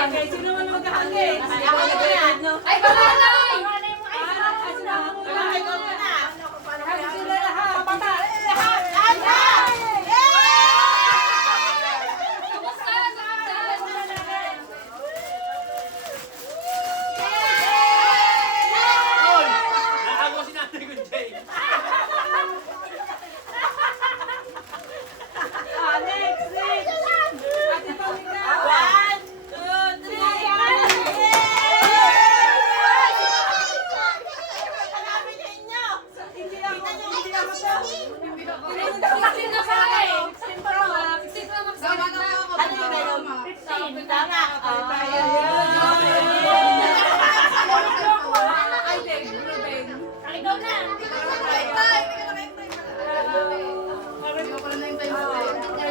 Okay, sino man maghahagis? Ay, balanay! Sila lahat. Papata. Kumusta? Hoy! Nakagawa si Nanay ko, Jay. Next. Ate Pamela. Hindi ako Sixteen na pa eh. 16 pa magsalit na. Ikaw na.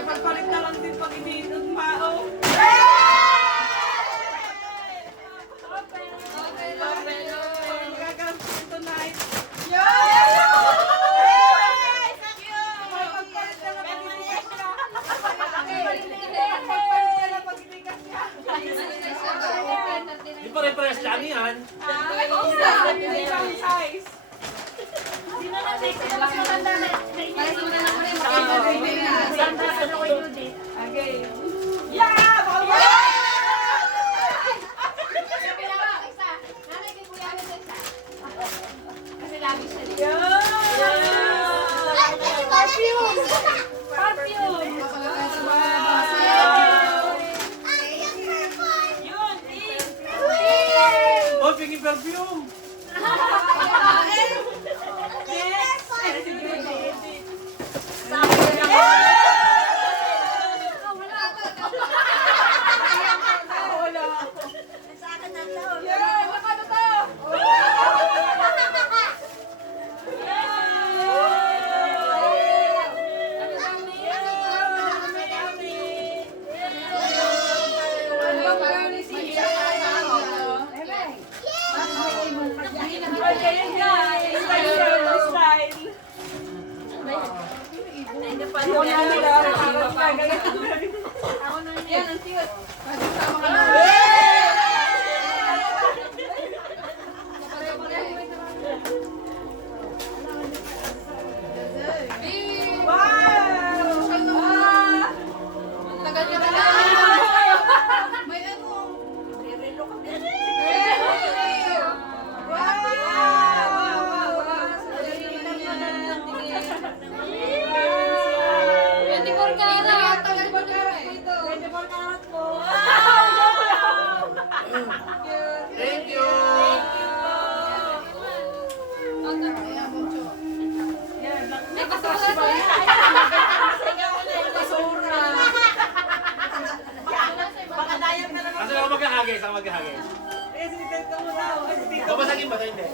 Pagpalit na lang din pag iniinom mao. Gagawin tonight. Di pa rin parehas lang yan. Okay. Yeah! Oh, pingin perfume! Thank you! Asa ako maghahagis? Ako maghahagis. Babasagin ba tayo? Hindi.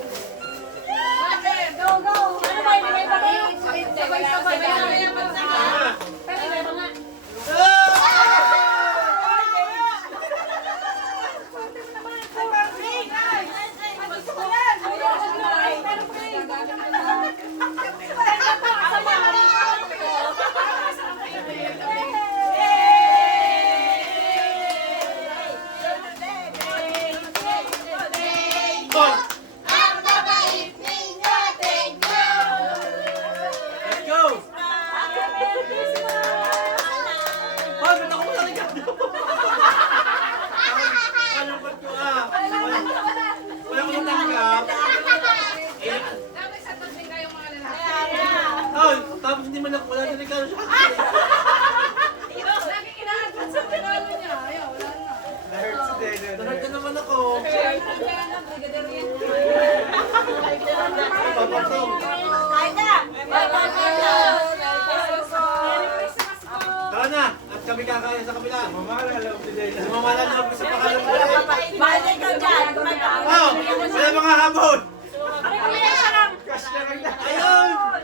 Hoy! Let's go! Hoy, ba't ako malalagyan? Anong ba't ko wala ko nang tanggap. Hoy, tapos hindi man ako wala na regalo sa akin. Nahurt na naman ako. Papatong. Tara na, at kami kakain sa kabila. Mamahala lang ko sa pakalang ko. Oh, wala mga habon. Ayun!